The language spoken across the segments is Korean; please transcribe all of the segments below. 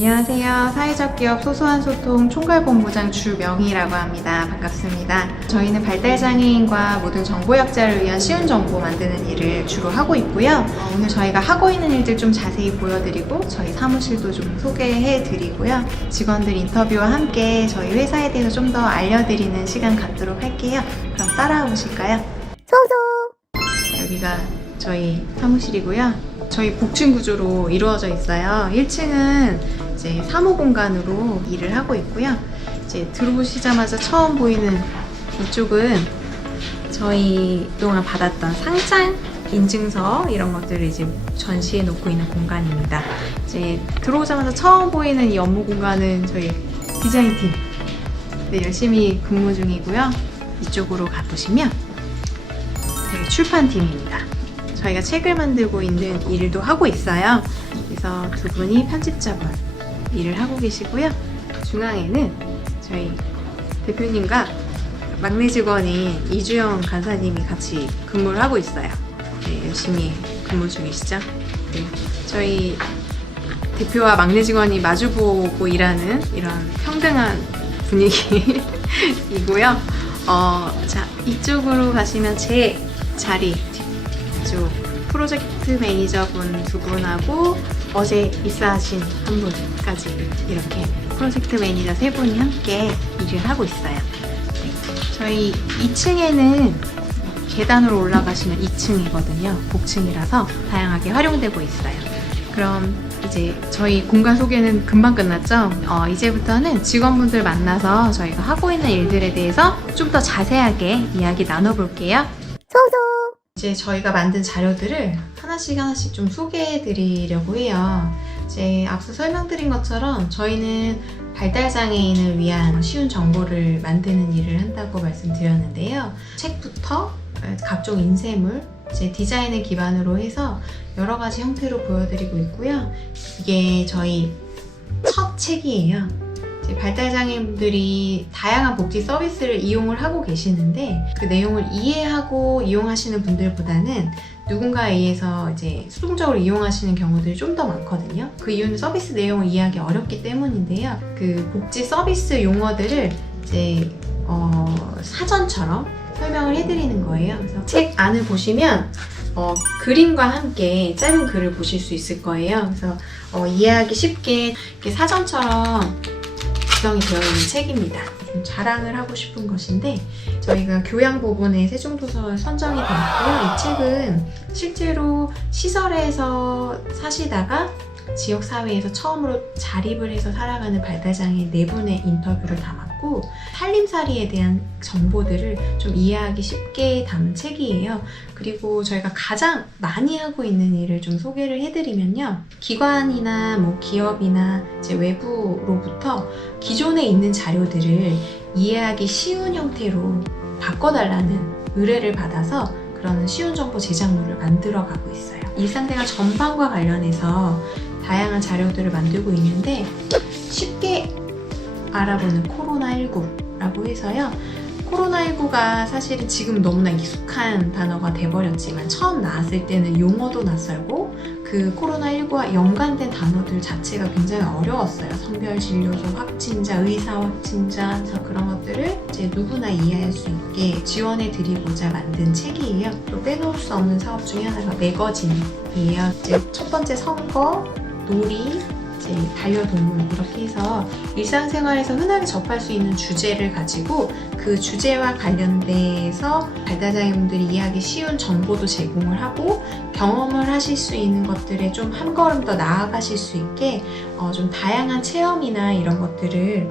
안녕하세요. 사회적 기업 소소한 소통 총괄본부장 주명희라고 합니다. 반갑습니다. 저희는 발달장애인과 모든 정보약자를 위한 쉬운 정보 만드는 일을 주로 하고 있고요. 오늘 저희가 하고 있는 일들 좀 자세히 보여드리고 저희 사무실도 좀 소개해드리고요. 직원들 인터뷰와 함께 저희 회사에 대해서 좀 더 알려드리는 시간 갖도록 할게요. 그럼 따라와 보실까요? 소소! 여기가 저희 사무실이고요. 저희 복층 구조로 이루어져 있어요. 1층은 이제 사무 공간으로 일을 하고 있고요. 이제 들어오시자마자 처음 보이는 이쪽은 저희 그동안 받았던 상장 인증서 이런 것들을 이제 전시해 놓고 있는 공간입니다. 이제 들어오자마자 처음 보이는 이 업무 공간은 저희 디자인팀 열심히 근무 중이고요. 이쪽으로 가보시면 저희 출판팀입니다. 저희가 책을 만들고 있는 일도 하고 있어요. 그래서 두 분이 편집자분 일을 하고 계시고요. 중앙에는 저희 대표님과 막내 직원인 이주영 간사님이 같이 근무를 하고 있어요. 네, 열심히 근무 중이시죠? 네, 저희 대표와 막내 직원이 마주보고 일하는 이런 평등한 분위기이고요. 자, 이쪽으로 가시면 제 자리 이쪽 프로젝트 매니저분 두 분하고 어제 입사하신 한 분까지 이렇게 프로젝트 매니저 세 분이 함께 일을 하고 있어요. 네, 저희 2층에는 계단으로 올라가시면 2층이거든요. 복층이라서 다양하게 활용되고 있어요. 그럼 이제 저희 공간 소개는 금방 끝났죠? 이제부터는 직원분들 만나서 저희가 하고 있는 일들에 대해서 좀 더 자세하게 이야기 나눠볼게요. 소소! 이제 저희가 만든 자료들을 하나씩 좀 소개해 드리려고 해요. 이제 앞서 설명드린 것처럼 저희는 발달장애인을 위한 쉬운 정보를 만드는 일을 한다고 말씀드렸는데요. 책부터 각종 인쇄물, 이제 디자인을 기반으로 해서 여러 가지 형태로 보여드리고 있고요. 이게 저희 첫 책이에요. 이제 발달장애인분들이 다양한 복지 서비스를 이용을 하고 계시는데 그 내용을 이해하고 이용하시는 분들보다는 누군가에 의해서 이제 수동적으로 이용하시는 경우들이 좀 더 많거든요. 그 이유는 서비스 내용을 이해하기 어렵기 때문인데요. 그 복지 서비스 용어들을 이제 사전처럼 설명을 해드리는 거예요. 그래서 책 안을 보시면 그림과 함께 짧은 글을 보실 수 있을 거예요. 그래서 이해하기 쉽게 이렇게 사전처럼 구성이 되어 있는 책입니다. 좀 자랑을 하고 싶은 것인데 저희가 교양 부분에 세종도서를 선정이 되었고요. 이 책은 실제로 시설에서 사시다가 지역사회에서 처음으로 자립을 해서 살아가는 발달장애인 4분의 인터뷰를 담았고 살림살이에 대한 정보들을 좀 이해하기 쉽게 담은 책이에요. 그리고 저희가 가장 많이 하고 있는 일을 좀 소개를 해드리면요. 기관이나 뭐 기업이나 이제 외부로부터 기존에 있는 자료들을 이해하기 쉬운 형태로 바꿔달라는 의뢰를 받아서 그런 쉬운 정보 제작물을 만들어가고 있어요. 일상생활 전반과 관련해서 다양한 자료들을 만들고 있는데 쉽게 알아보는 코로나19라고 해서요. 코로나19가 사실은 지금 너무나 익숙한 단어가 돼버렸지만 처음 나왔을 때는 용어도 낯설고 그 코로나19와 연관된 단어들 자체가 굉장히 어려웠어요. 성별진료소 확진자, 의사 확진자, 그래서 그런 것들을 이제 누구나 이해할 수 있게 지원해 드리고자 만든 책이에요. 또 빼놓을 수 없는 사업 중에 하나가 매거진이에요. 이제 첫 번째 선거, 놀이, 이제 반려동물 이렇게 해서 일상생활에서 흔하게 접할 수 있는 주제를 가지고 그 주제와 관련돼서 발달장애인분들이 이해하기 쉬운 정보도 제공을 하고 경험을 하실 수 있는 것들에 좀 한 걸음 더 나아가실 수 있게 좀 다양한 체험이나 이런 것들을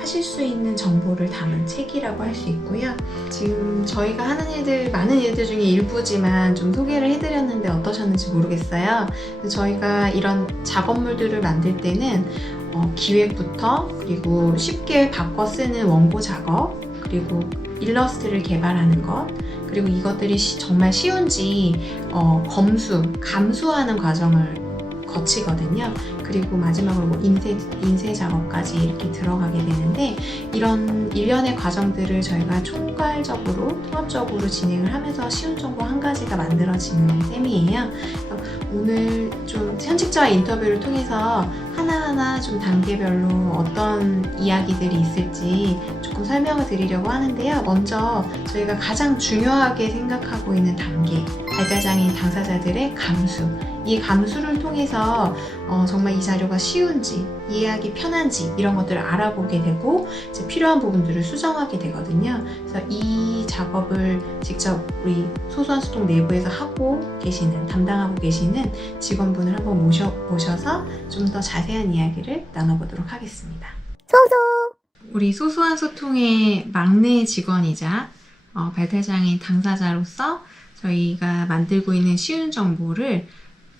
하실 수 있는 정보를 담은 책이라고 할 수 있고요. 지금 저희가 하는 일들, 많은 일들 중에 일부지만 좀 소개를 해드렸는데 어떠셨는지 모르겠어요. 저희가 이런 작업물들을 만들 때는 기획부터 그리고 쉽게 바꿔 쓰는 원고 작업 그리고 일러스트를 개발하는 것 그리고 이것들이 정말 쉬운지 감수하는 과정을 거치거든요. 그리고 마지막으로 인쇄 작업까지 이렇게 들어가게 되는데 이런 일련의 과정들을 저희가 총괄적으로 통합적으로 진행을 하면서 쉬운 정보 한 가지가 만들어지는 셈이에요. 오늘 좀 현직자와 인터뷰를 통해서 하나하나 좀 단계별로 어떤 이야기들이 있을지 조금 설명을 드리려고 하는데요. 먼저 저희가 가장 중요하게 생각하고 있는 단계, 발달장애인 당사자들의 감수. 이 감수를 통해서 정말 이 자료가 쉬운지, 이해하기 편한지 이런 것들을 알아보게 되고 이제 필요한 부분들을 수정하게 되거든요. 그래서 이 작업을 직접 우리 소소한 소통 내부에서 하고 계시는, 담당하고 계시는 직원분을 한번 모셔서 좀 더 자세한 이야기를 나눠보도록 하겠습니다. 우리 소소한 소통의 막내 직원이자 발달장애인 당사자로서 저희가 만들고 있는 쉬운 정보를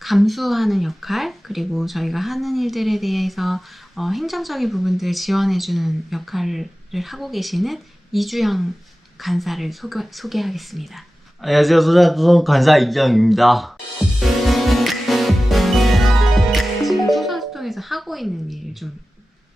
감수하는 역할, 그리고 저희가 하는 일들에 대해서 행정적인 부분들을 지원해주는 역할을 하고 계시는 이주영 간사를 소개하겠습니다. 안녕하세요. 소소한 소통 간사 이주영입니다. 지금 소소한 소통에서 하고 있는 일 좀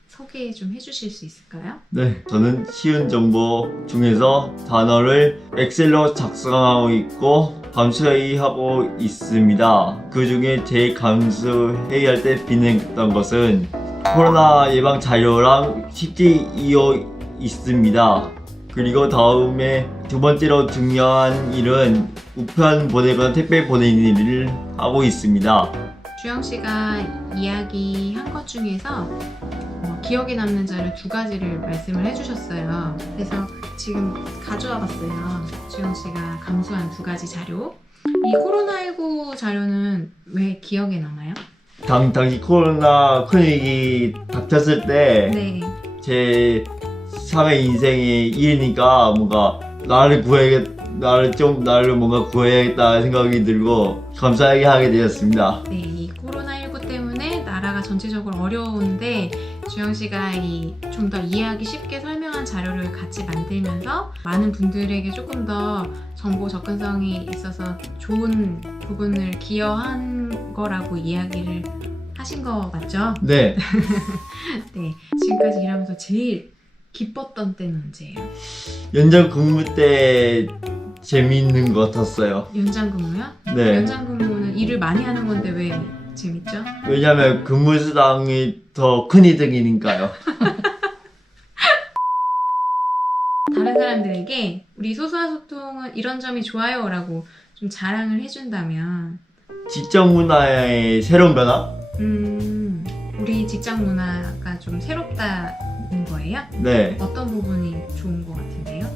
소개 좀 해주실 수 있을까요? 네, 저는 쉬운 정보 중에서 단어를 엑셀로 작성하고 있고 감수회의하고 있습니다. 그 중에 제일 감수회의할 때 비난했던 것은 코로나 예방 자료랑 쉽게 이어 있습니다. 그리고 다음에 두 번째로 중요한 일은 우편 보내거나 택배 보내는 일을 하고 있습니다. 주영 씨가 이야기한 것 중에서 기억에 남는 자료 2가지를 말씀을 해주셨어요. 그래서 지금 가져와 봤어요. 주영 씨가 감수한 2가지 자료. 이 코로나19 자료는 왜 기억에 남아요? 당시 코로나 큰 위기 닥쳤을 때 제 사회 인생의 일이니까 뭔가 나를 뭔가 구해야겠다 생각이 들고 감사하게 하게 되었습니다. 네, 이 코로나19 때문에 나라가 전체적으로 어려운데 주영 씨가 좀 더 이해하기 쉽게 설명한 자료를 같이 만들면서 많은 분들에게 조금 더 정보 접근성이 있어서 좋은 부분을 기여한 거라고 이야기를 하신 거 맞죠? 네. 네, 지금까지 일하면서 제일 기뻤던 때는 언제예요? 연장 근무 때 재미있는 것 같았어요. 연장 근무요? 네. 연장 근무는 일을 많이 하는 건데 왜 재밌죠? 왜냐면 근무 수당이 더 큰 이득이니까요. 다른 사람들에게 우리 소소한 소통은 이런 점이 좋아요 라고 좀 자랑을 해준다면 직장 문화의 새로운 변화? 우리 직장 문화가 좀 새롭다는 거예요? 네. 어떤 부분이 좋은 것 같은데요?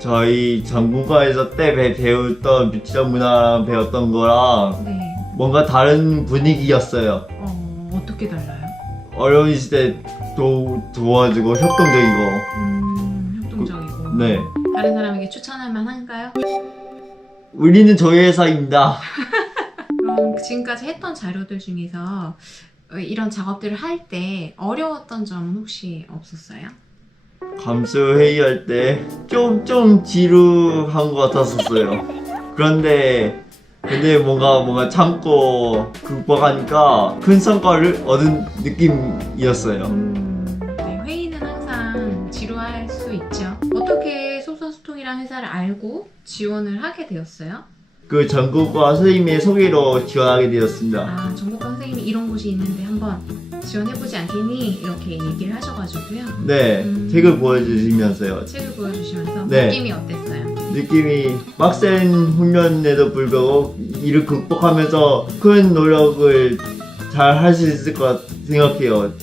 저희 전문가에서 때 배웠던 직장 문화랑 배웠던 거랑 네. 뭔가 다른 분위기였어요. 어떻게 달라요? 어려운 시대 도와주고 협동적이고. 협동적이고. 네. 다른 사람에게 추천할 만한가요? 우리는 저희 회사입니다. 그럼 지금까지 했던 자료들 중에서 이런 작업들을 할 때 어려웠던 점은 혹시 없었어요? 감수 회의할 때 좀 지루한 것 같았었어요. 근데 뭔가 참고 극복하니까 큰 성과를 얻은 느낌이었어요. 네, 회의는 항상 지루할 수 있죠. 어떻게 소소소통이란 회사를 알고 지원을 하게 되었어요? 그 전국과 선생님의 소개로 지원하게 되었습니다. 전국과 선생님이 이런 곳이 있는데 한번 지원해보지 않겠니? 이렇게 얘기를 하셔가지고요. 네, 책을 보여주시면서요. 책을 보여주시면서 네. 느낌이 어땠어요? 느낌이 빡센 훈련에도 불구하고 이를 극복하면서 큰 노력을 잘 할 수 있을 것 생각해요.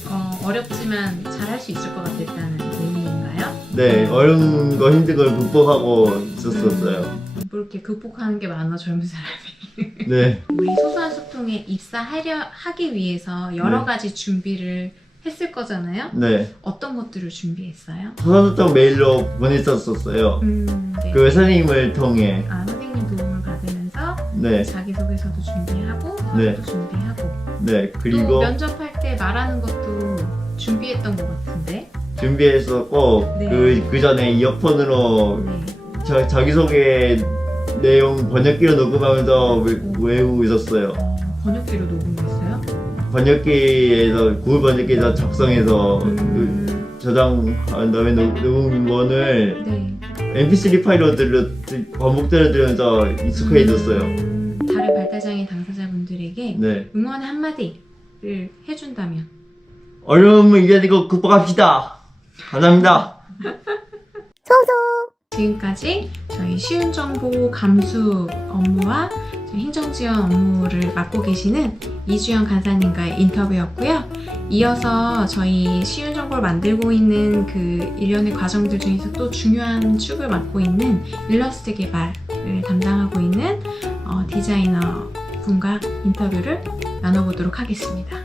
어렵지만 잘 할 수 있을 것 같았다는 의미인가요? 네, 어려운 거 힘든 걸 극복하고 있었어요. 뭐 이렇게 극복하는 게 많아 젊은 사람이. 네. 우리 소소한 소통에 입사하기 위해서 여러 네. 가지 준비를 했을 거잖아요? 네. 어떤 것들을 준비했어요? 소소통 메일로 보냈었어요. 네. 그 선생님을 통해. 선생님 도움을 받으면서 네. 자기소개서도 준비하고 네. 또 준비하고 네. 또 그리고 면접할 때 말하는 것도 준비했던 것 같은데? 준비했었고 네. 그 전에 이어폰으로 네. 자기소개 내용 번역기로 녹음하면서 외우고 있었어요. 번역기로 녹음했어요? 번역기에서 구글 번역기에서 작성해서 저장한 다음에 녹음본을 네. mp3 파일로 반복 들려드리면서 익숙해졌어요. 다른 다른 발달장애 당사자분들에게 네. 응원의 한마디를 해준다면? 어려움을 이겨내고 극복합시다. 감사합니다. 지금까지 저희 쉬운 정보 감수 업무와 저희 행정지원 업무를 맡고 계시는 이주연 간사님과의 인터뷰였고요. 이어서 저희 쉬운 정보를 만들고 있는 그 일련의 과정들 중에서 또 중요한 축을 맡고 있는 일러스트 개발을 담당하고 있는 디자이너 분과 인터뷰를 나눠보도록 하겠습니다.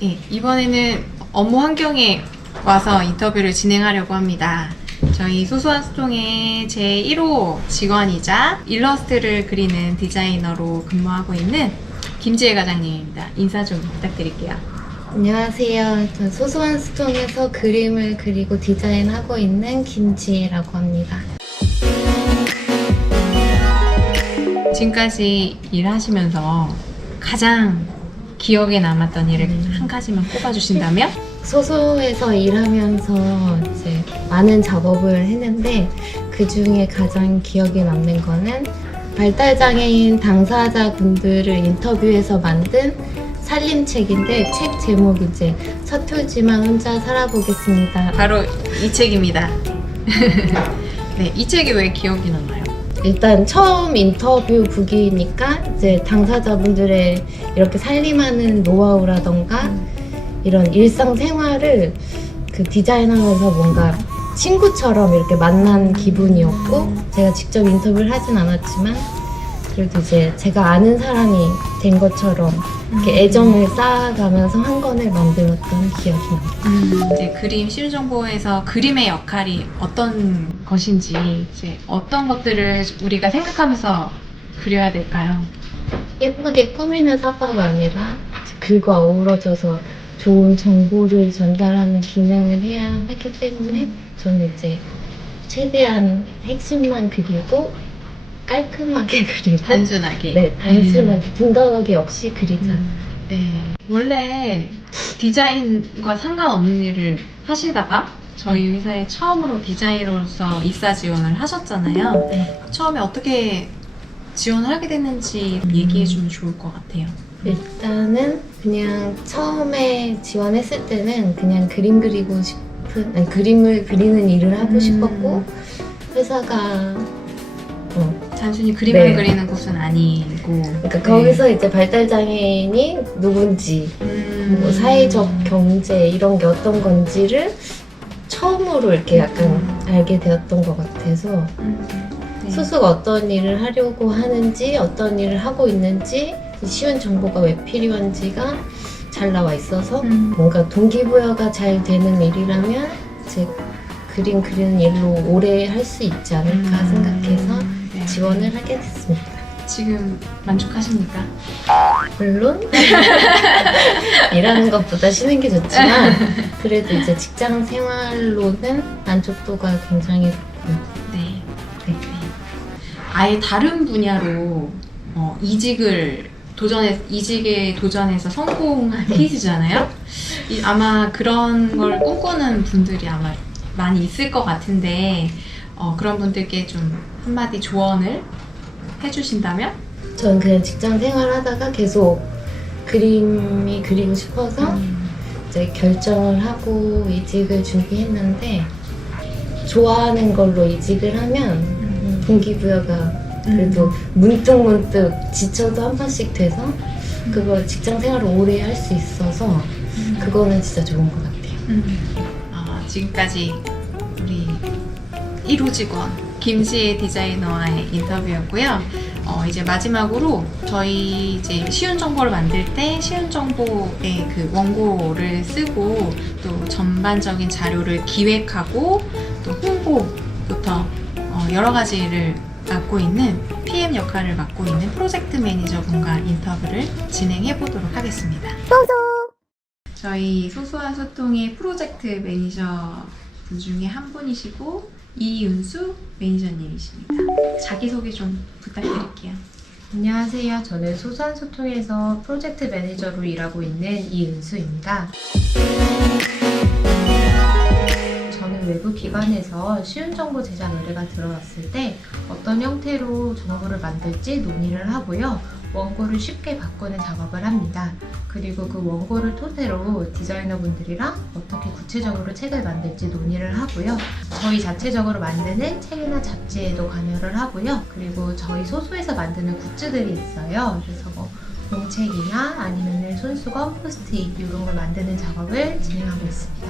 네, 이번에는 업무 환경에 와서 인터뷰를 진행하려고 합니다. 저희 소소한 소통의 제1호 직원이자 일러스트를 그리는 디자이너로 근무하고 있는 김지혜 과장님입니다. 인사 좀 부탁드릴게요. 안녕하세요. 저 소소한 수통에서 그림을 그리고 디자인하고 있는 김지혜라고 합니다. 지금까지 일하시면서 가장 기억에 남았던 일을 한 가지만 꼽아주신다면? 소소에서 일하면서 이제 많은 작업을 했는데 그 중에 가장 기억에 남는 거는 발달장애인 당사자분들을 인터뷰해서 만든 살림책인데 책 제목이 이제 서툴지만 혼자 살아보겠습니다. 바로 이 책입니다. 네, 이 책이 왜 기억이 남나요? 일단 처음 인터뷰 북이니까 이제 당사자분들의 이렇게 살림하는 노하우라던가 이런 일상생활을 그 디자인하면서 뭔가 친구처럼 이렇게 만난 기분이었고, 제가 직접 인터뷰를 하진 않았지만 그래도 이제 제가 아는 사람이 된 것처럼 이렇게 애정을 쌓아가면서 한 권을 만들었던 기억이 납니다. 이제 그림 쉬운 정보에서 그림의 역할이 어떤 것인지 이제 어떤 것들을 우리가 생각하면서 그려야 될까요? 예쁘게 꾸미는 사과가 아니라 글과 어우러져서 좋은 정보를 전달하는 기능을 해야 하기 때문에 저는 이제 최대한 핵심만 그리고 깔끔하게 그리고 단순하게. 네, 단순하게 든든하게 없이 그리자. 네. 원래 디자인과 상관없는 일을 하시다가 저희 회사에 처음으로 디자이너로서 입사 지원을 하셨잖아요. 네. 처음에 어떻게 지원을 하게 됐는지 얘기해 주면 좋을 것 같아요. 일단은 그냥 처음에 지원했을 때는 그냥 그림 그리고 싶은, 아니, 그림을 그리는 일을 하고 싶었고, 회사가 단순히 그림을 네. 그리는 곳은 아니고. 그러니까 거기서 이제 발달장애인이 누군지, 뭐 사회적 경제 이런 게 어떤 건지를 처음으로 이렇게 약간 알게 되었던 것 같아서 네. 스스로 어떤 일을 하려고 하는지, 어떤 일을 하고 있는지, 쉬운 정보가 왜 필요한지가 잘 나와 있어서 뭔가 동기부여가 잘 되는 일이라면 이제 그림 그리는 일로 오래 할 수 있지 않을까 생각해서 네. 지원을 하게 됐습니다. 지금 만족하십니까? 물론 일하는 것보다 쉬는 게 좋지만 그래도 이제 직장 생활로는 만족도가 굉장히 높고 네. 네. 아예 다른 분야로 이직에 도전해서 성공한 케이스잖아요. 아마 그런 걸 꿈꾸는 분들이 아마 많이 있을 것 같은데 그런 분들께 좀 한마디 조언을 해주신다면? 전 그냥 직장 생활하다가 계속 그림이 그리고 싶어서 이제 결정을 하고 이직을 준비했는데 좋아하는 걸로 이직을 하면 동기부여가 그래도 문득문득 지쳐도 한 번씩 돼서 그걸 직장 생활을 오래 할 수 있어서 그거는 진짜 좋은 것 같아요. 지금까지 우리 1호 직원 김지혜 디자이너와의 인터뷰였고요. 이제 마지막으로 저희 이제 쉬운 정보를 만들 때 쉬운 정보의 그 원고를 쓰고 또 전반적인 자료를 기획하고 또 홍보부터 여러 가지를 맡고 있는 PM 역할을 맡고 있는 프로젝트 매니저분과 인터뷰를 진행해 보도록 하겠습니다. 저희 소소한 소통의 프로젝트 매니저 분 중에 한 분이시고 이윤수 매니저님이십니다. 자기소개 좀 부탁드릴게요. 안녕하세요. 저는 소소한 소통에서 프로젝트 매니저로 일하고 있는 이은수입니다. 저는 외부 기관에서 쉬운 정보 제작 의뢰가 들어왔을 때 어떤 형태로 정보를 만들지 논의를 하고요. 원고를 쉽게 바꾸는 작업을 합니다. 그리고 그 원고를 토대로 디자이너분들이랑 어떻게 구체적으로 책을 만들지 논의를 하고요. 저희 자체적으로 만드는 책이나 잡지에도 관여를 하고요. 그리고 저희 소소에서 만드는 굿즈들이 있어요. 그래서 뭐 공책이나 아니면 손수건, 포스트잇 이런 걸 만드는 작업을 진행하고 있습니다.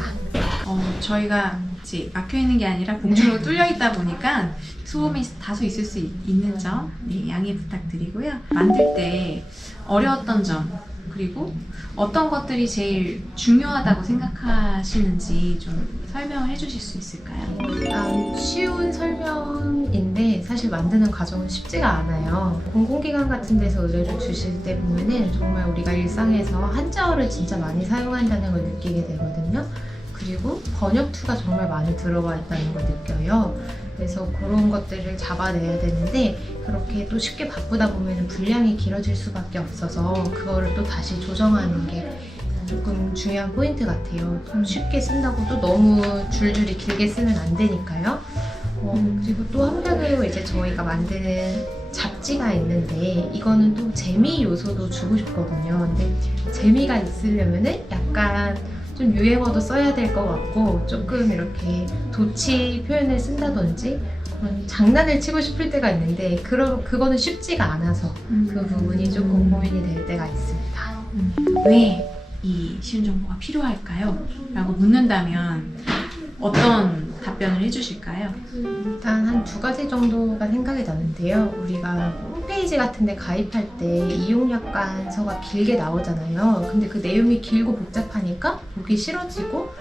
저희가 이제 막혀있는 게 아니라 공중으로 뚫려 있다 보니까 소음이 다소 있을 수 있는 점 양해 부탁드리고요. 만들 때 어려웠던 점 그리고 어떤 것들이 제일 중요하다고 생각하시는지 좀 설명을 해주실 수 있을까요? 일단 쉬운 설명인데 사실 만드는 과정은 쉽지가 않아요. 공공기관 같은 데서 의뢰를 주실 때 보면은 정말 우리가 일상에서 한자어를 진짜 많이 사용한다는 걸 느끼게 되거든요. 그리고 번역투가 정말 많이 들어가 있다는 걸 느껴요. 그래서 그런 것들을 잡아내야 되는데 그렇게 또 쉽게 바꾸다 보면 분량이 길어질 수밖에 없어서 그거를 또 다시 조정하는 게 조금 중요한 포인트 같아요. 좀 쉽게 쓴다고 또 너무 줄줄이 길게 쓰면 안 되니까요. 그리고 또 한편으로 이제 저희가 만드는 잡지가 있는데 이거는 또 재미 요소도 주고 싶거든요. 근데 재미가 있으려면은 약간 좀 유행어도 써야 될 것 같고 조금 이렇게 도치 표현을 쓴다든지 장난을 치고 싶을 때가 있는데 그거는 쉽지가 않아서 그 부분이 조금 고민이 될 때가 있습니다. 왜 이 쉬운 정보가 필요할까요? 라고 묻는다면 어떤 답변을 해주실까요? 일단 한 2가지 정도가 생각이 나는데요. 우리가 홈페이지 같은 데 가입할 때 이용약관서가 길게 나오잖아요. 근데 그 내용이 길고 복잡하니까 보기 싫어지고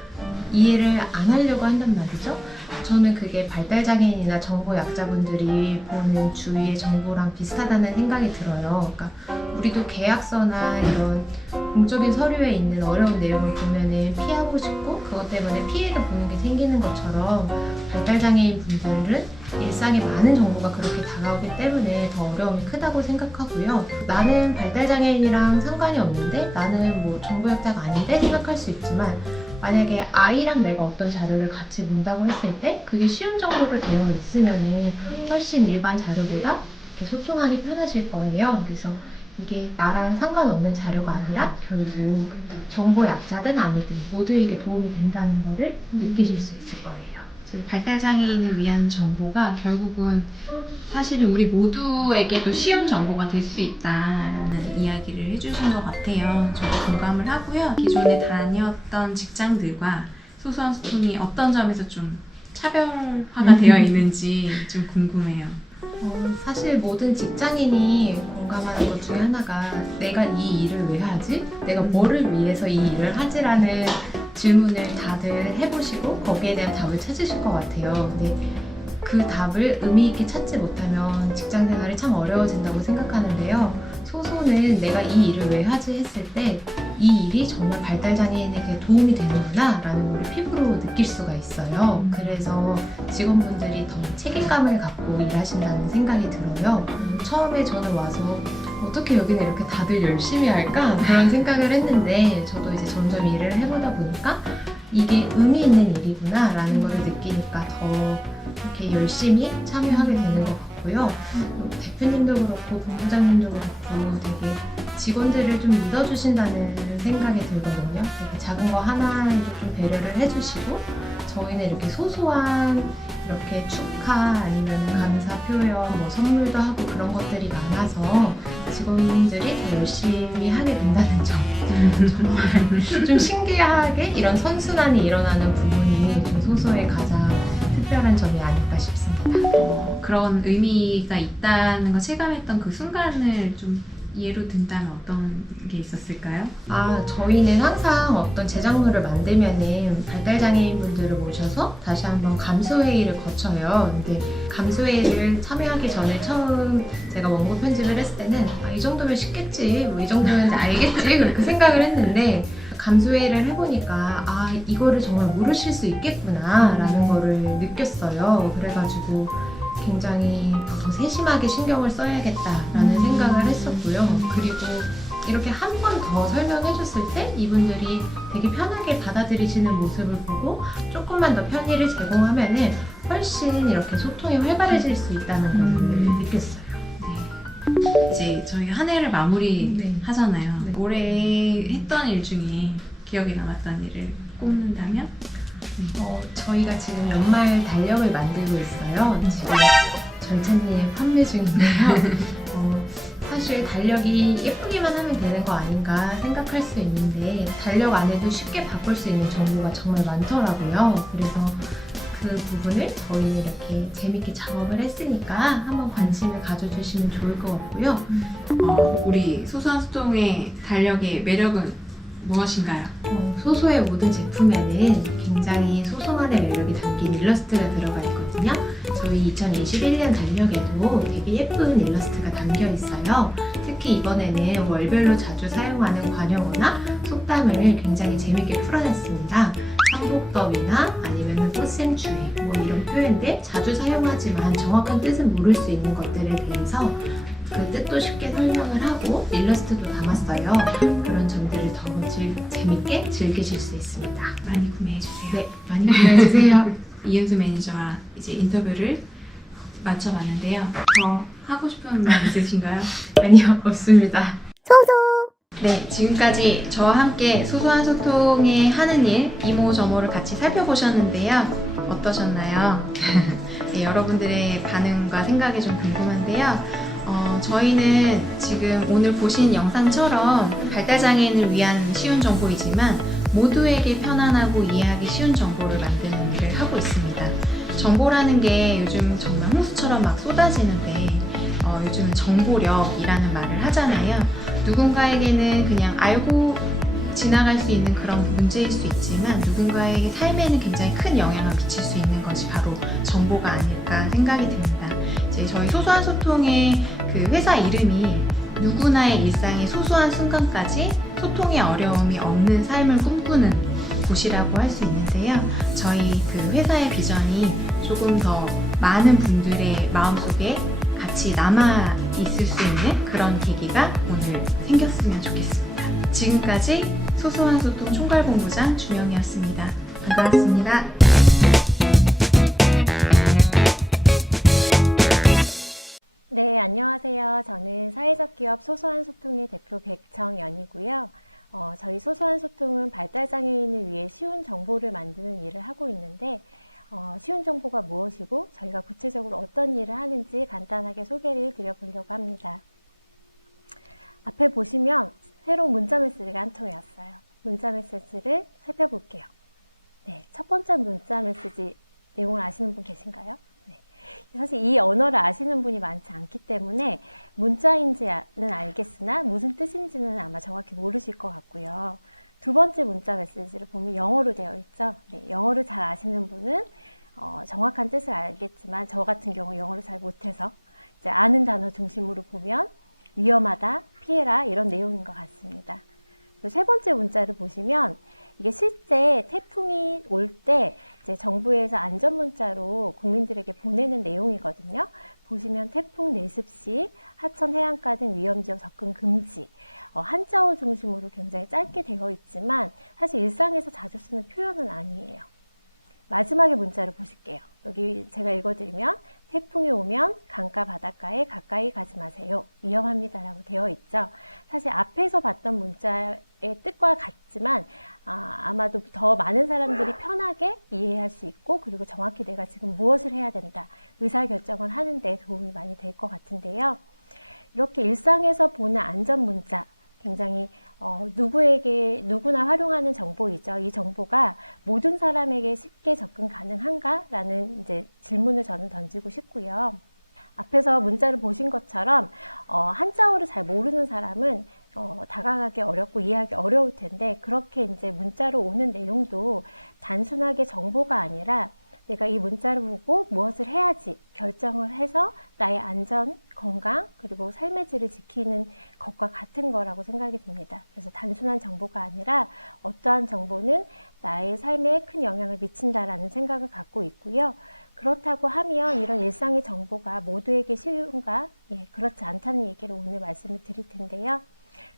이해를 안 하려고 한단 말이죠. 저는 그게 발달장애인이나 정보약자분들이 보는 주위의 정보랑 비슷하다는 생각이 들어요. 그러니까 우리도 계약서나 이런 공적인 서류에 있는 어려운 내용을 보면은 피하고 싶고 그것 때문에 피해를 보는 게 생기는 것처럼 발달장애인 분들은 일상에 많은 정보가 그렇게 다가오기 때문에 더 어려움이 크다고 생각하고요. 나는 발달장애인이랑 상관이 없는데 나는 뭐 정보약자가 아닌데 생각할 수 있지만 만약에 아이랑 내가 어떤 자료를 같이 본다고 했을 때 그게 쉬운 정보로 되어 있으면 훨씬 일반 자료보다 이렇게 소통하기 편하실 거예요. 그래서 이게 나랑 상관없는 자료가 아니라 결국 정보 약자든 아니든 모두에게 도움이 된다는 것을 느끼실 수 있을 거예요. 발달장애인을 위한 정보가 결국은 사실은 우리 모두에게도 쉬운 정보가 될 수 있다는 이야기를 해주신 것 같아요. 저도 공감을 하고요. 기존에 다녔던 직장들과 소소한 소통이 어떤 점에서 좀 차별화가 되어 있는지 좀 궁금해요. 사실 모든 직장인이 공감하는 것 중에 하나가 내가 이 일을 왜 하지? 내가 뭐를 위해서 이 일을 하지라는 질문을 다들 해보시고 거기에 대한 답을 찾으실 것 같아요. 근데 그 답을 의미 있게 찾지 못하면 직장 생활이 참 어려워진다고 생각하는데요. 소소는 내가 이 일을 왜 하지 했을 때 이 일이 정말 발달장애인에게 도움이 되는구나 라는 걸 피부로 느낄 수가 있어요. 그래서 직원분들이 더 책임감을 갖고 일하신다는 생각이 들어요. 처음에 저는 와서 어떻게 여기는 이렇게 다들 열심히 할까? 그런 생각을 했는데 저도 이제 점점 일을 해보다 보니까 이게 의미 있는 일이구나 라는 걸 느끼니까 더 이렇게 열심히 참여하게 되는 것 같고요. 대표님도 그렇고 본부장님도 그렇고 되게 직원들을 좀 믿어주신다는 생각이 들거든요. 되게 작은 거 하나에도 좀 배려를 해주시고 저희는 이렇게 소소한 이렇게 축하 아니면 감사 표현, 뭐 선물도 하고 그런 것들이 많아서 직원들이 더 열심히 하게 된다는 점. 정말 좀 신기하게 이런 선순환이 일어나는 부분이 좀 소소의 가장 특별한 점이 아닐까 싶습니다. 그런 의미가 있다는 걸 체감했던 그 순간을 좀 예로 든다면 어떤 게 있었을까요? 저희는 항상 어떤 제작물을 만들면은 발달장애인 분들을 모셔서 다시 한번 감수회의를 거쳐요. 근데 감수회의를 참여하기 전에 처음 제가 원고 편집을 했을 때는 이 정도면 쉽겠지, 뭐 이 정도면 이제 알겠지 그렇게 생각을 했는데 감수회의를 해보니까 이거를 정말 모르실 수 있겠구나 라는 거를 느꼈어요. 그래가지고 굉장히 더 세심하게 신경을 써야겠다라는 생각을 했었고요. 그리고 이렇게 한 번 더 설명해 줬을 때 이분들이 되게 편하게 받아들이시는 모습을 보고 조금만 더 편의를 제공하면은 훨씬 이렇게 소통이 활발해질 수 있다는 걸 느꼈어요. 이제 저희가 한 해를 마무리 네. 하잖아요. 네. 올해 했던 일 중에 기억에 남았던 일을 꼽는다면? 저희가 지금 연말 달력을 만들고 있어요. 지금 절찬리에 판매 중인데요. 사실 달력이 예쁘기만 하면 되는 거 아닌가 생각할 수 있는데 달력 안에도 쉽게 바꿀 수 있는 정보가 정말 많더라고요. 그래서 그 부분을 저희 이렇게 재밌게 작업을 했으니까 한번 관심을 가져주시면 좋을 것 같고요. 우리 소소한 소통의 달력의 매력은 무엇인가요? 소소의 모든 제품에는 굉장히 소소만의 매력이 담긴 일러스트가 들어가 있거든요. 저희 2021년 달력에도 되게 예쁜 일러스트가 담겨 있어요. 특히 이번에는 월별로 자주 사용하는 관용어나 속담을 굉장히 재밌게 풀어냈습니다. 상복더위나 아니면 꽃샘추위 뭐 이런 표현들 자주 사용하지만 정확한 뜻은 모를 수 있는 것들에 대해서 그 뜻도 쉽게 설명을 하고 일러스트도 담았어요. 그런 점들을 더 재밌게 즐기실 수 있습니다. 많이 구매해주세요. 네, 많이 구매해주세요. 이은수 매니저와 이제 인터뷰를 마쳐봤는데요. 더 하고 싶은 말 있으신가요? 아니요, 없습니다. 네, 지금까지 저와 함께 소소한 소통에 하는 일, 이모저모를 같이 살펴보셨는데요. 어떠셨나요? 네, 여러분들의 반응과 생각이 좀 궁금한데요. 저희는 지금 오늘 보신 영상처럼 발달장애인을 위한 쉬운 정보이지만 모두에게 편안하고 이해하기 쉬운 정보를 만드는 일을 하고 있습니다. 정보라는 게 요즘 정말 홍수처럼 막 쏟아지는데 요즘은 정보력이라는 말을 하잖아요. 누군가에게는 그냥 알고 지나갈 수 있는 그런 문제일 수 있지만 누군가에게 삶에는 굉장히 큰 영향을 미칠 수 있는 것이 바로 정보가 아닐까 생각이 듭니다. 이제 저희 소소한 소통의 그 회사 이름이 누구나의 일상의 소소한 순간까지 소통의 어려움이 없는 삶을 꿈꾸는 곳이라고 할 수 있는데요. 저희 그 회사의 비전이 조금 더 많은 분들의 마음속에 같이 남아 있을 수 있는 그런 계기가 오늘 생겼으면 좋겠습니다. 지금까지 소소한 소통 총괄본부장 주영이었습니다. 반갑습니다. 네, 안녕하세요. 저는 사회적 기업 소소한 소통의 대표 백정연이고요. 저희 소소한 소통은 발달장애인을 위해 쉬운 정보를 만드는 일을 하고 있는데 쉬운 정보가 무엇이고 저희가 구체적으로 어떤 일을 하는지 간단하게 소개를 드려보려고 합니다. 앞에 보시면 새로운 문자 메시지가 한 통이 왔어요. 문자 메시지를 살펴볼게요. 네, 첫 번째 문자 메시지 내용을 아시는 분 계신가요? 사실 이 언어를 아시는 분이 많지 않기 때문에 문자인지는 알겠으나 무슨 뜻인지는 아마 정확히 모르실 것 같고요. 두 번째 문자 메시지를 보면 영어로 되어 있죠. 네, 영어를 잘 아시는 분은 정확한 뜻을 알겠지만 저 같은 경우 영어를 잘 못해서 이제 아는 단어 중심으로 보면 위험하다, 피해라 이런 내용인 것 같습니다. 세 번째 문자를 보시면 이게 실제 태풍이 올 때 이제 정부에서 안전 문자로 국민들에게 보내는 내용이거든요. 보시면 태풍 내습 시 하천 해안가 등 위험 지역 접근 금지. 한자어 중심으로 굉장히 짧게 되어 있지만 사실 일상에서 자주 쓰는 표현은 아니에요. 마지막에 문자를 보실게요. 여기 제가 읽어드리면 태풍이 오면 강가 바닷가에 가까이 가지 마세요. 위험합니다라고 되어 있죠. 사실 앞에서 봤던 문자의 뜻과 같지만 아마도 더 많은 사람들이 편하게 이해할 수 있고 그리고 정확히 내가 지금 무엇을 해야 된다 의사결정을 하는 데 도움이 많이 될 것 같은데요. 이렇게 일상에서 보는 안전 문자 굉장히 누구나 활용하는 정보이죠. 이 정보가 모든 사람에게 쉽게 접근 가능한가? 라는 이제 질문을 저는 던지고 싶고요. 앞에서 문자를 보신 것처럼 한자어를 잘 모르는 사람은 다가가기 어렵고 이해하기 어려울 텐데 그렇게 이제 문자로 오는 내용도 단순하게 정보가 아니라 내가 이 문자를 보고 무엇을 해야지 결정을 해서 나의 안전, 건강, 그리고 삶의 질을 지키는 것과 같은 거라고 생각이 듭니다. 그래서 단순한 정보가 아니라 어떠한 정보는 나의 삶에 큰 영향을 미친다라는 생각을 갖고 있고요. 그렇다고 하면 이런 일상의 정보가 모두에게 쉬운가? 예, 그렇지 않다는 얘기를 오늘 말씀을 드릴 텐데요.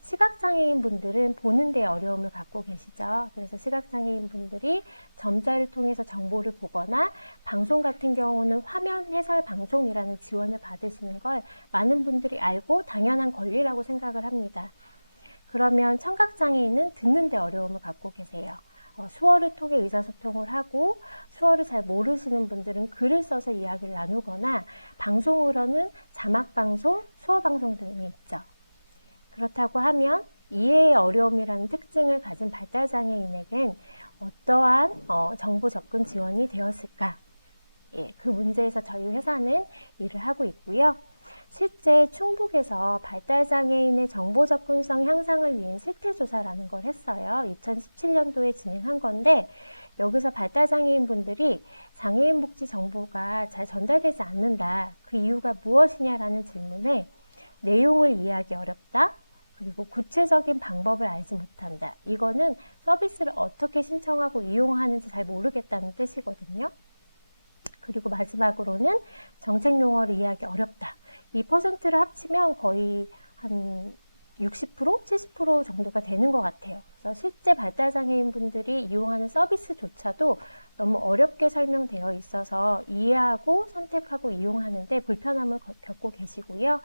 시각장애인 분들은 보는 데 어려움을 갖고 계시죠. 그래서 시각장애인 분들이 점자를 통해서 정보를 보거나 방송 같은 경우는 화면 해설 방송이라는 지원을 받으시는 걸 많은 분들이 알고 당연한 권리라고 생각을 합니다. 그러면 청각장애인은 듣는 데 어려움을 갖고 계세요. 수어를 통해 의사소통을 하고 수어를 잘 모르시는 분들은 글을 써서 이야기를 나누거나 방송으로는 자막방송, 수어방송 등이 있죠. 그렇다고 하면 이해의 어려움이라는 특징을 가진 발달장애인에겐 어떠한 정보 접근 지원이 되었을까? 예, 그 문제에서 저희 회사는 일을 하고 있고요. 실제 충북에서 발달장애인의 정보 접근성 향상을 위한 실태조사라는 걸 했어요. 2017년도에 진행한 건데 여기서 발달장애인 분들이 장애인 복지 정보가 잘 전달되지 않는다. 그 이유가 무엇이냐라는 질문에 내용을 이해하기 어렵다. 그리고 구체적인 방법을 알지 못한다. 이거는 서비스를 어떻게 신청하고 이용하는지 잘 모르겠다는 뜻이거든요. 그리고 마지막으로는 정책 용어를 이해하기 어렵다. 이 퍼센트를 합치면 거의 한 60%, 70% 정도가 되는 것 같아요. 그래서 실제 발달장애인 분들이 이용하는 서비스조차도 너무 어렵게 설명되어 있어서 이해하고 선택하고 이용하는데 불편함을 겪고 계시고요.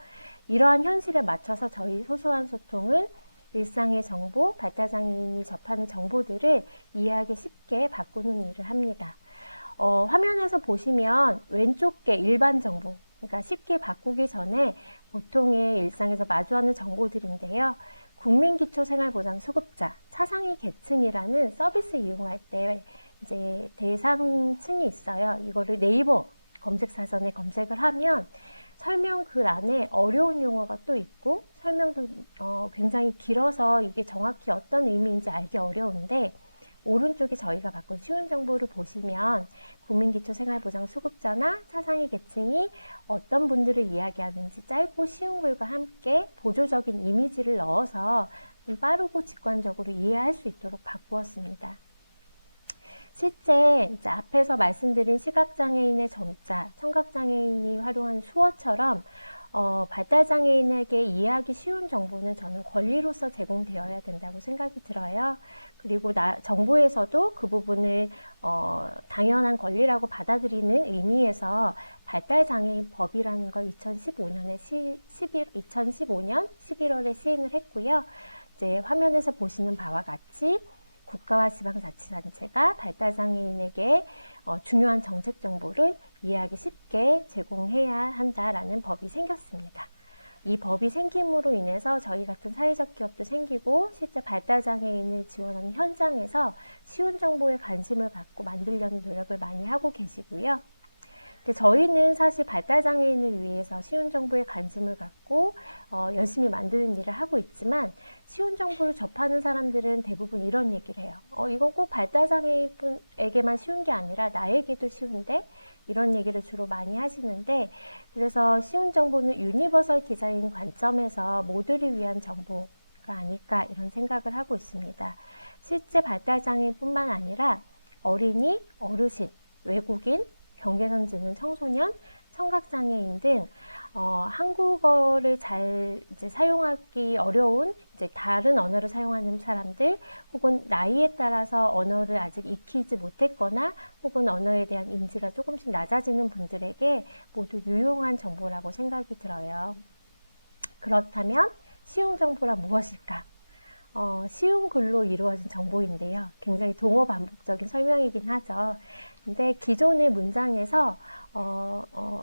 이러한 현실에 맞춰서 저희 소소한 소통은 일상의 정보, 발달장애인이 접하는 정보들을 이해하기 쉽게 바꾸는 일을 합니다. 화면에서 보시면 왼쪽에 일반 정보, 그러니까 쉽게 바꾸기 전에 보통의 일상에서 마주하는 정보들인데요. 국민기초생활보장수급자, 차상위 계층이라는 서비스 이용할 때 이제 대상층이 있어요. 이거를 네이버 검색사전에 검색을 하면 설명 글 안에 어려운 용어가 또 있고 설명도 굉장히 길어서 이게 정확히 어떤 의미인지 알기 어려운데 오른쪽에 저희가 바꾼 쉬운 정보를 보시면 국민기초생활보장수급자나 차상위 계층이 어떤 분들을 이야기하는지 짧고 쉬운 글과 함께 보조적인 이미지를 넣어서 좀 빠르고 직관적으로 이해할 수 있도록 바꾸었습니다. 실제 이제 앞에서 말씀드린 시각장애인의 점자, 청각장애인이 활용하는 수어처럼 발달장애인에게 이해하기 쉬운 정보는 저는 권리로서 제공되어야 된다고 생각이 들어요. 그리고 정부에서도 그 부분을 당연한 권리라고 받아들이는 의미에서 발달장애인 법이라는 걸 2015년 11월에 시행을 했고요. 이제 화면에서 보시는 바와 같이 국가와 지방자치단체가 발달장애인에게 중요한 정책 정보를 이해하기 쉽게 제공해야 한다라는 법이 생겼습니다. 이 법이 생김으로 인해서 저희 같은 사회적 기업도 생기고 실제 발달장애인을 지원하는 현장에서 쉬운 정보에 관심을 갖고 만들려는 노력을 많이 하고 계시고요. 근데 저희는 사실 발달장애인을 위해서 쉬운 정보에 관심을 갖고 열심히 만드는 일을 하고 있지만 쉬운 정보를 접하는 사람들은 대부분 이런 얘기를 해요. 이건 꼭 발달장애인에게만 쉬운 게 아니라 나에게도 쉬운데? 이런 얘기를 주로 많이 하시는데 그래서 쉬운 정보는 유니버설 디자인 관점에서 모두를 위한 정보가 아닐까 이런 생각을 하고 있습니다. 실제 발달장애인뿐만 아니라 어린이, 어르신, 외국인, 경계선 지는 청소년, 청각장애인 등 한국어를 잘 이제 사용하기 어려운 이제 다른 언어를 사용하는 사람들 혹은 나이에 따라서 언어를 아직 익히지 못했거나 혹은 언어에 대한 인지가 조금씩 낮아지는 분들에게 모두 유용한 정보라고 생각이 들어요. 그렇다면 쉬운 정보란 무엇일까? 쉬운 글로 이루어진 정보인데요. 굉장히 동어반복적인 설명이긴 하죠. 근데 기존의 문장에서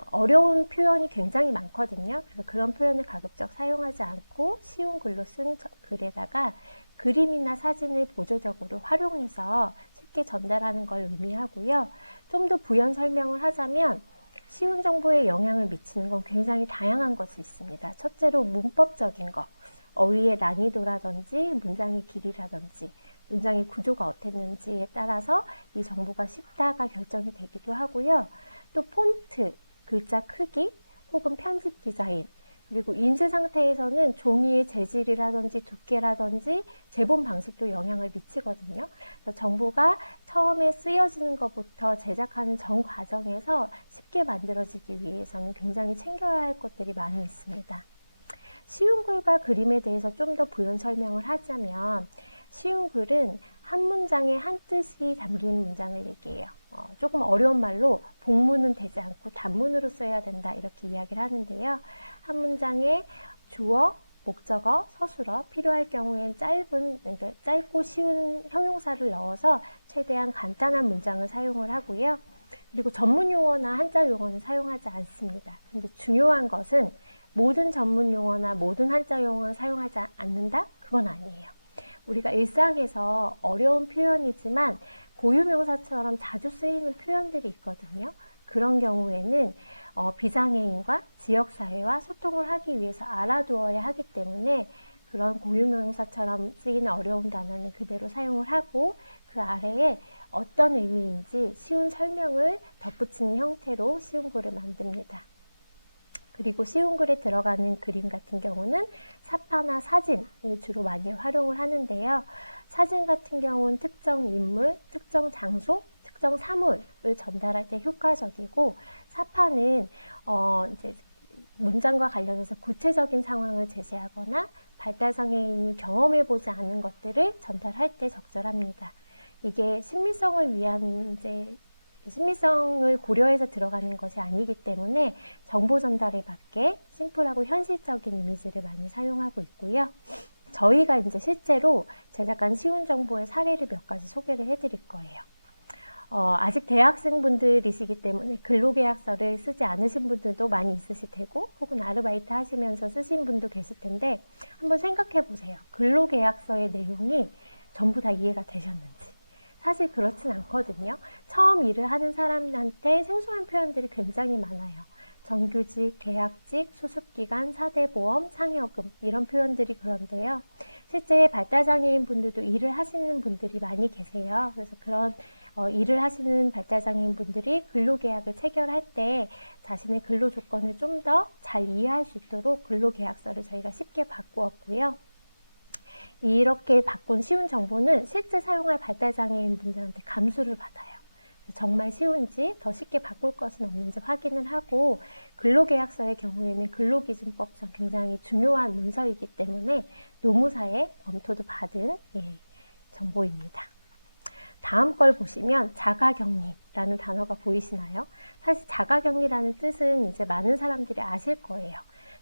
어려운 표현이 굉장히 많거든요. 그래서 그런 표현을 가급적 사용하지 않고 쉬운 글로 쓴 글에다가 그림이나 사진을 보조적으로 활용해서 쉽게 전달하는 걸 의미하고요. 좀 더 부연 설명을 하자면 쉬운 정보에 영향을 미치는 건 굉장히 다양한 것이 있습니다. 첫째로 문법적인 것, 어휘의 난이도라든지 문장의 길이라든지 문장의 구조가 어땠는지에 따라서 이 정보가 쉽다가 결정이 되기도 하고요. 또 폰트, 글자 크기 혹은 편집 디자인 그리고 인쇄 상태에서는 종이의 재질이라든지 두께라든지 제본 방식도 영향을 미치거든요. 그래서 정보가 처음에 쓰여지는 것부터 제작하는 전 과정에서 쉽게 만들어지기 위해서는 굉장히 챙겨야 할 것들이 많이 있습니다. 쉬운 글과 그림에 대해서 좀 더 부연 설명을 하자면 쉬운 글은 한 문장에 한 뜻이 담긴 문장을 얘기해요. 조금 어려운 말로 복문은 되지 않고 단문으로 써야 된다 이렇게 이야기를 하는데요. 한 문장에 주어, 목적어, 서술어, 필요할 경우엔 그러니까 짧고 쉬운 형용사를 넣어서 최대한 간단한 문장을 사용을 하고요. 그리고 전문 용어나 한자 용어는 사용하지 않습니다. 근데 중요한 것은 모든 전문 용어나 모든 한자 용어는 사용하지 않는다? 그건 아니에요. 우리가 일상에서 어려운 표현이지만 고유명사처럼 자주 쓰이는 표현들이 있거든요. 그런 경우에는 비장애인과 지역사회와 소통을 하기 위해서 알아두어야 하기 때문에 그런 고유명사처럼 쓰이는 어려운 단어는 그대로 사용을 하고 그 아래에 어떤 의미인지 쉬운 설명을 덧붙이는 형태로 쉬운 글을 만듭니다. 그리고 쉬운 글에 들어가는 그림 같은 경우는 사파나 사진을 주로 많이 활용을 하는데요. 사진 같은 경우는 특정 인물, 특정 장소, 특정 사물을 전달할 때 효과적이고 사파는 이제 문장과 관련해서 구체적인 상황을 제시하거나 발달장애인이 경험해보지 않은 것들을 전달할 때 적절합니다. 이게 신미성을 고려해서 들어가는 것이 아니기 때문에 정보 전달에 맞게 심플하고 현실적인 이미지를 많이 사용하고 있고요. 저희가 이제 실제로 제작한 쉬운 정보의 사례를 몇 가지 소개를 해드릴 거예요. 아직 대학생분들이시기 때문에 근로계약서를 쓰지 않으신 분들도 많이 있으실 테고 혹은 아르바이트 하시면서 쓰신 분도 계실 텐데 한번 생각해 보세요. 근로계약서의 내용이 전부 다 이해가 되셨는지. 사실 그렇진 않거든요. 처음 일을 하는 사람한테 생소한 표현들이 굉장히 많아요. 정규직, 계약직, 수습기간, 사대보험, 상여금 이런 표현들이 그런데요. 실제 발달장애인 분들도 일을 하시는 분들이 많이 계세요. 그래서 그런 일을 하시는 발달장애인 분들이 근로계약을 체결할 때 자신의 근로조건을 좀 더 잘 이해할 수 있도록 근로계약서를 저희가 쉽게 바꾸었고요. 이렇게 바꾼 쉬운 정보는 실제 사용할 발달장애인 분들한테 감수를 받아요. 정말 쉬운지 더 쉽게 바꿀 것은 없는지 확인을 하고 근로계약서의 경우에는 근로기준법상 굉장히 중요한 문서이기 때문에 노무사의 검토도 받은 정보입니다. 다음 걸 보시면 자가격리라는 단어가 보이시나요? 사실 자가격리라는 뜻은 이제 많은 사람들이 아실 거예요.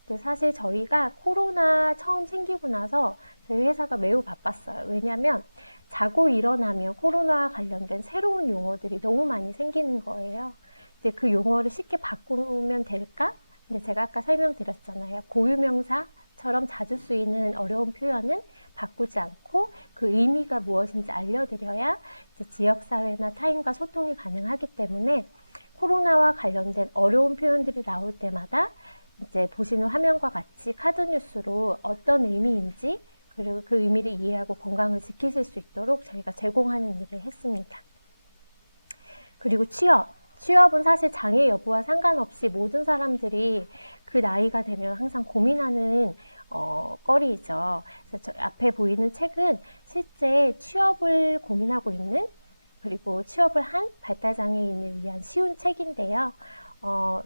근데 사실 저희가 코로나 처음 생기고 나서 저희 회사가 매우 바빴어요. 왜냐하면 자고 일어나면 코로나와 관련된 새로운 용어들이 너무 많이 생기는 거예요. 이제 그 용어를 쉽게 바꾸면 될까? 근데 제가 아까 설명드렸잖아요. 고유명사처럼 자주 쓰이는 어려운 표현은 바꾸지 않고 그 의미가 무엇인지 알려드려야 이제 지역사회나 타인과 소통이 가능하기 때문에 코로나와 관련된 어려운 표현들이 나올 때마다 이제 보시는 화면과 같이 카드뉴스로 어떤 의미인지 그리고 그 의미를 이해하고 건강을 지키실 수 있도록 저희가 제공하는 일을 했습니다. 그리고 취업은 사실 장애 여부와 상관없이 모든 사람들이 그 나이가 되면 항상 고민하는 거리이죠. 그래서 저 앞에 보이는 책은 실제 취업을 고민하고 있는 그리고 취업을 한 발달장애인을 위한 쉬운 책인데요.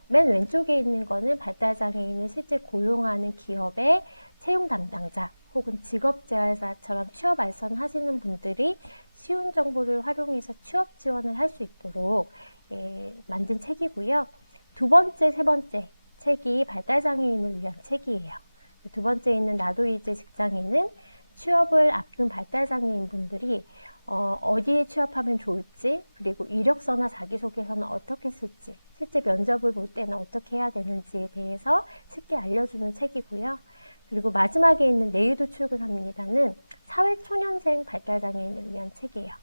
맨 왼쪽에 있는 거는 발달장애인을 실제 고용하는 기업의 채용 담당자 혹은 직업재활사처럼 취업 알선하시는 분들이 쉬운 정보를 활용해서 취업 지원을 할 수 있도록 만든 책이고요. 두 번째, 세 번째 책이 발달장애인을 위한 책이에요. 두 번째 있는 나도 이제 직장인은 취업을 앞둔 발달장애인 분들이 어디에 취업하면 좋을지 그리고 이력서나 자기소개서는 어떻게 쓸지 실제 면접을 볼 때는 어떻게 해야 되는지에 대해서 쉽게 알려주는 책이고요. 그리고 마지막에 있는 내일도 출근합니다는 사회초년생 발달장애인을 위한 책이에요.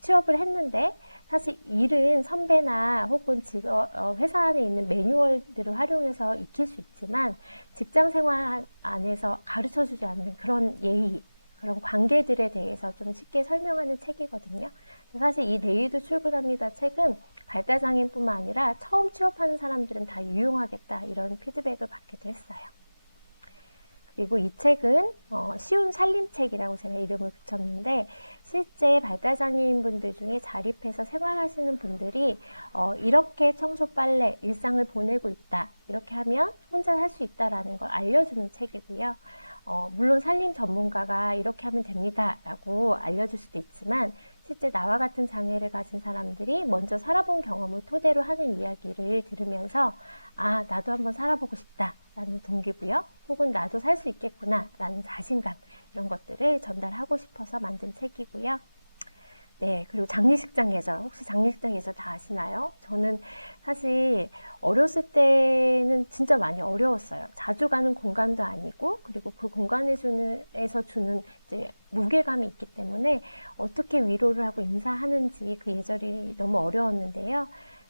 취업을 했는데 사실 일은 선배나 혹은 회사 안에 있는 매뉴얼들을 활용해서 익힐 수 있지만 직장 생활 안에서 가르쳐주지 않는 그런 예의, 그런 관계들에 대해서 좀 쉽게 설명하는 책이거든요. 사실 이 내일도 출근합니다 책은 발달장애인뿐만 아니라 처음 취업하는 사람들은 다 유용하겠다 이런 피드백을 받기도 했어요. 그리고 이 책은 쉬운 살림책이라고 제가 이름을 붙였는데 실제 발달장애인분들 중에 자립해서 생활하시는 분들이 이렇게 청소, 빨래, 일상을 보내고 있다. 이렇게 하면 혼자 할 수 있다라는 걸 알려주는 책이고요. 물론 살림 전문가가 이렇게 하면 됩니다 라고 알려줄 수도 있지만 실제 나와 같은 장애를 가진 사람들이 먼저 살아본 경험을 토대로 하는 이야기를 들으면서 아, 나도 한번 살아보고 싶다 라는 동기부여 혹은 나도 살 수 있겠구나 라는 자신감 이런 것들을 전달하고 싶어서 만든 책이고요. 네, 그리고 장례식장 예절. 혹시 장례식장 예절 다 아시나요? 저는 사실 어렸을 때는 진짜 많이 어려웠어요. 자주 가는 공간도 아니고, 그리고 그 공간에서 주는 이제 무게감이 있기 때문에 어떻게 위로를 하고 인사하는지 그 예절이 너무 어려웠는데요.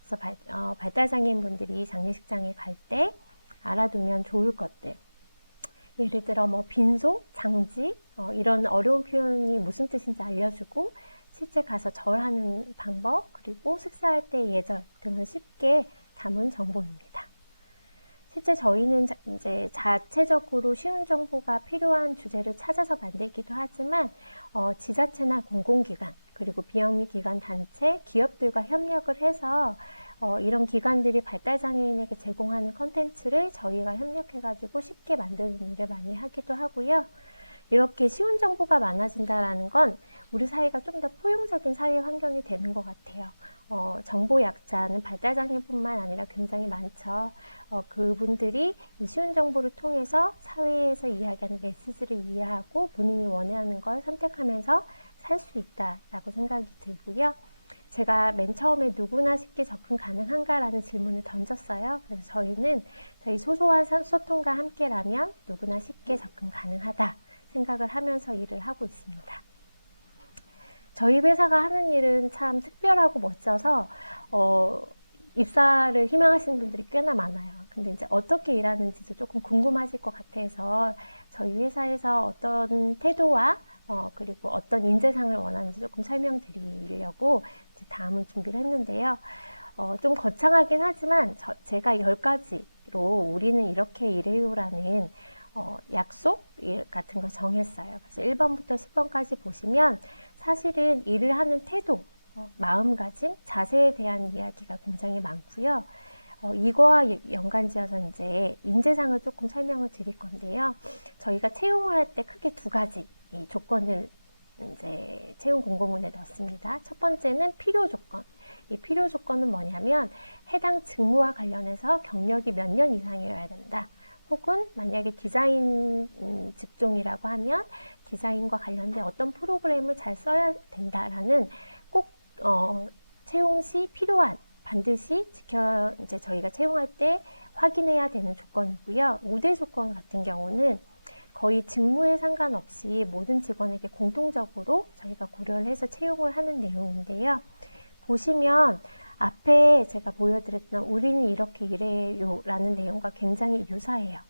그래서 발달장애인 분들이 장례식장에 갈 때 알아두면 좋을 것들. 예를 들어 뭐 빈소, 장지 이런 어려운 표현이 무슨 뜻인지 알려주고 실제 가서 절하는 방법 그리고 식사할 때 예절 등을 쉽게 담은 정보입니다. 실제 저희는 이제 자체적으로 쉬운 정보가 필요한 주제를 찾아서 만들기도 하지만 지자체나 공공기관 그리고 비영리기관 단체, 기업들과 협력을 해서 이런 기관들이 발달장애인에게 제공하는 컨텐츠를 저희가 협력해가지고 쉽게 만드는 일을 많이 하기도 하고요. 이렇게 쉬운 정보가 많아진다는 건 우리 사회가 좀 더 포용적인 사회 환경이 되는 것 같아요. 정보 약자는 발달장애뿐만 아니라 굉장히 많죠. 그분들이 이 쉬운 정보를 통해서 사회에서 이야기하는 메시지를 이해하고 본인이 원하는 걸 선택하면서 살 수 있다라고 생각이 들고요. 제가 맨 처음에 누구나 쉽게 접근 가능한가라는 질문을 던졌어요. 그래서 저희는 저희 소소한 소통과 함께라면 누구나 쉽게 접근 가능하다 생각을 하면서 일을 하고 있습니다. 저희 회사가 하는 일은 참 특별하고 멋져서 입사를 희망하시는 분들이 꽤나 많아요. 근데 이제 어떻게 일하는지도 조금 궁금하실 것 같아서 저희 회사에서 어떤 태도와 그리고 어떤 인재상을 원하는지 조금 설명드리려고 이제 다음은 준비를 했는데요. 좀 거창하긴 하지만 제가 10가지로 우리는 이렇게 일해요라는 약속 같은 걸 정했어요. 그래서 1번부터 10번까지 보시면 사실은 일을 하는 태도, 마음가짐, 자세에 대한 이야기가 굉장히 많고요. 이거와 연관지어서 이제 인재상을 조금 설명을 드릴 건데요. 저희가 채용을 할 때 크게 2가지 이 조건을 이제 채용 공고문에 넣습니다. 첫 번째는 필요 조건. 이 필요 조건은 뭐냐면 해당 직무와 관련해서 경력이 몇 년 이상이어야 된다. 혹은 만약에 디자인 직종이라고 하면 디자인과 관련된 어떤 프로그램을 잘 써야 된다라는 꼭 채용 시 필요한 반드시 이제 저희가 채용할 때 확인해야 되는 조건이고요. 우대 조건 같은 경우는 거의 직무에 상관없이 모든 직원에게 공통적으로 저희가 고려를 해서 채용을 하는 내용인데요. 보시면 앞에 제가 보여드렸던 우리는 이렇게 일해요 라는 내용과 굉장히 유사해요.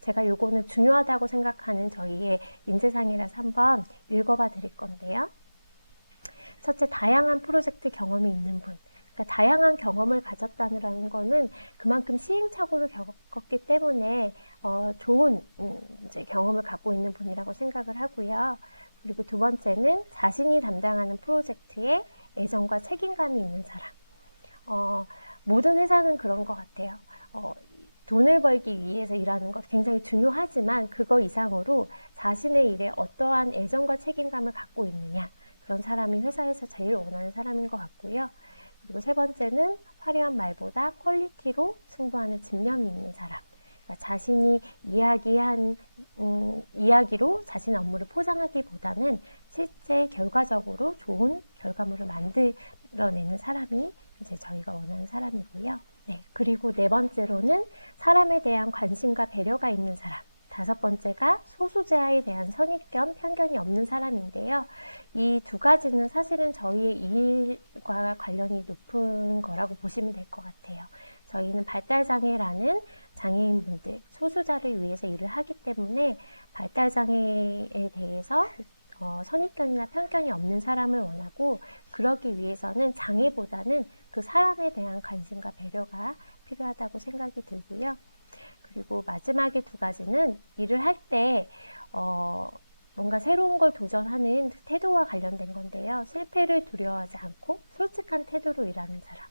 제가 요거는 중요하다고 생각하는 저희의 인재상이라서 한번 읽어봐 드릴 건데요. 첫째, 다양한 프로젝트 경험이 있는 분. 그러니까 다양한 경험을 가졌다는 거는 그만큼 시행착오를 겪었기 때문에 좋은 이제 경험을 갖고 있는 분이라고 생각을 하고요. 그리고 2번째는 자신이 담당하는 프로젝트에 애정과 책임감이 있는 사람. 모든 회사는 그런 것 같아요. 돈을 벌기 위해서 일하는 것 굉장히 중요하지만 그거 이상으로 자신의 일에 어떠한 애정과 책임감을 갖고 있느냐. 그런 사람이 회사에서 제일 원하는 사람인 것 같고요. 그리고 3번째는 화려한 말보다 퀄리티로 승부하는 집념이 있는 사람. 그러니까 자신이 이야기한 이야기로 자신의 업무를 포장하기보다는 실제 결과적으로 좋은 결과물을 만들어내는 사람이 이제 저희가 원하는 사람이고요. 네, 그리고 4번째로는 사람에 대한 관심과 배려가 있는 사람. 5번째가 소수자에 대한 선입견, 편견이 없는 사람인데요. 이 2가지는 사실은 저희의 일과 관련이 높은 거라고 보시면 될 것 같아요. 저희는 발달장애라는 장애인분들, 소수자를 위해서 일을 하기 때문에 발달장애에 대해서 선입견이나 편견이 없는 사람을 원하고 그러기 위해서는 장애보다는 그 사람에 대한 관심과 배려가 필요하다고 생각이 들고요. 그리고 마지막에 두 가지는 일을 할 때, 뭔가 새로운 걸 도전하는 태도와 관련된 건데요. 실패를 두려워하지 않고 솔직한 태도로 일하는 사람.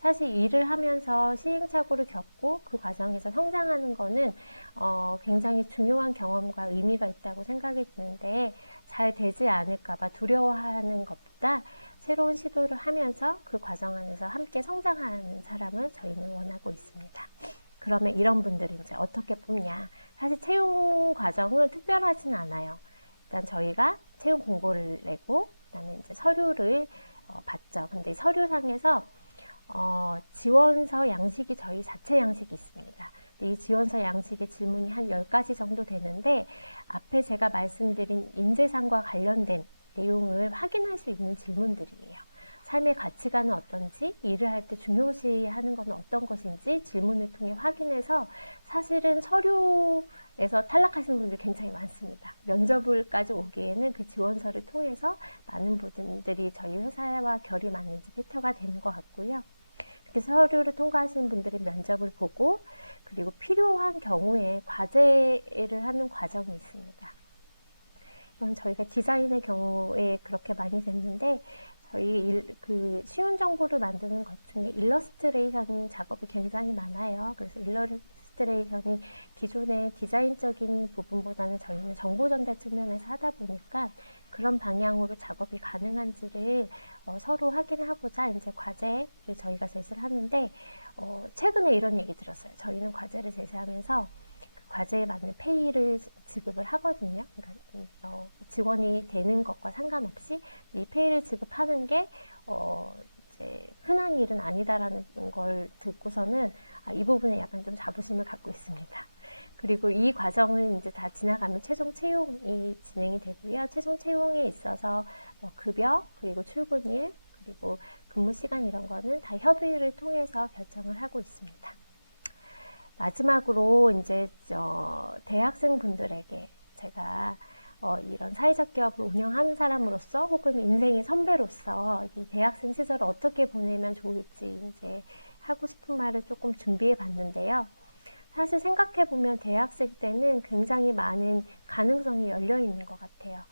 사실 일을 하면서 시행착오를 겪고 그 과정에서 성장하는 거는 굉장히 중요한 경험과 의미가 있다고 생각이 드는데 잘 되지 않을까봐 두려워하는 것보다 새로운 시도를 하면서 그 과정 안에서 함께 성장하는 사람을 저희는 원하고 있습니다. 그러면 이런 분들은 이제 어떻게 뽑냐? 사실 채용 과정은 특별하진 않아요. 일단 저희가 채용 공고를 내고 그다음에 이제 서류를 받죠. 근데 서류상에서 지원서 양식이 저희 자체 양식이 있습니다. 이 지원서 양식의 질문이 한 10가지 정도 되는데 앞에 제가 말씀드린 인재상과 관련된 내용을 확인할 수 있는 질문들이에요. 삶의 가치관은 어떤지, 일을 할 때 중요시하는 것은 어떤 것인지 질문을 통해 확인해서 사실은 서류에서 탈락하시는 분들이 굉장히 많습니다. 면접을까지 오기에는 그 지원서를 통해서 많은 분들이 저희 회사와 결이 맞는지 필터가 되는 것 같고요. 이렇게 서류를 통과하시는 분들의 면접을 보고 그리고 필요한 경우에 과제를 하는 과정이 있습니다. 이건 저희가 디자인의 경우에 그렇게 많이 됐는데 저희 쉬운 정보를 만드는 것 중에 일러스트레이션 작업이 굉장히 많아요. 그래서 일러스트레이션이 기존의 디자인적인 부분보다는 저희는 정보 전달 측면에서 하다 보니까 그런 방향으로 작업이 가능한지를 서로 확인하고자 이제 과제를 저희가 제시를 하는데 최근에 이런 얘기 들었어요. 저희는 과제를 제시하면서 그 과제에 맞는 페이를 지급을 하거든요. 그러니까 지원이 되는 것과 상관없이 이 페이를 지급하는 게 이제 흔한 일은 아니다라는 걸 듣고서는 이 부분에 약간 좀 자부심을 갖고 있습니다. 그리고 이 과정을 이제 다 지나가면 최종 채용이 진행이 되고요. 최종 채용에 있어서 급여, 그리고 출근일, 그리고 근무 시간 이런 거는 다 협의를 통해서 결정을 하고 있습니다. 마지막으로 이제 대학생 분들에게 제가 이런 사회적 기업을 운영하는 사람으로서 혹은 인생의 선배로서 이 대학생 시절을 어떻게 보내면 좋을지 이제 하고 싶은 말을 조금 준비해 봤는데요. 사실 생각해보면 대학생 때는 굉장히 많은 가능성이 열려 있는 것 같아요.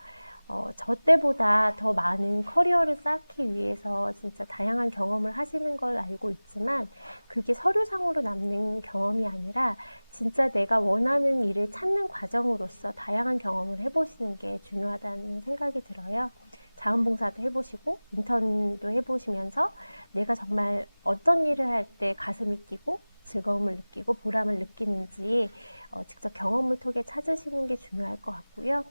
저 때보다 더 많은 커리어를 쌓기 위해서 진짜 다양한 경험을 하시는 걸 알고 있지만 그게 서류상으로 남는 경험이 아니라 진짜 내가 원하는 일을 찾는 과정으로서 다양한 경험을 해보시는 게 중요하다는 생각이 들어요. 자원봉사도 해보시고 인턴도 해보시면서 내가 정말 어떤 일을 할 때 가슴이 뛰고 즐거움을 느끼고 보람을 느끼는지 직접 경험을 통해 찾으시는 게 중요할 것 같고요.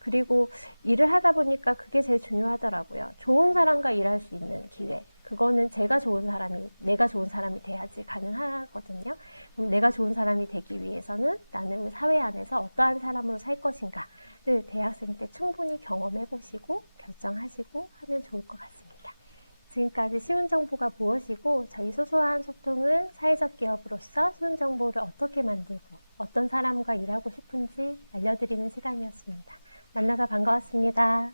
그리고 일을 하다 보니까 그게 제일 중요하더라고요. 좋은 사람과 일할 수 있는 기회. 그거는 내가 좋은 사람이 돼야지 가능하거든요. 그럼 내가 좋은 사람이 되기 위해서는 나는 사회 안에서 어떠한 사람으로 살 것인가를 대학생 때 충분히 경험해 보시고 결정하시고 하면 좋을 것 같습니다. 지금까지 쉬운 정보가 무엇이고 저희 소소한 소통은 사회적 기업으로서 쉬운 정보를 어떻게 만들고 어떤 사람과 일하고 싶은지 알려드리는 시간이었습니다. 만나서 반가웠습니다.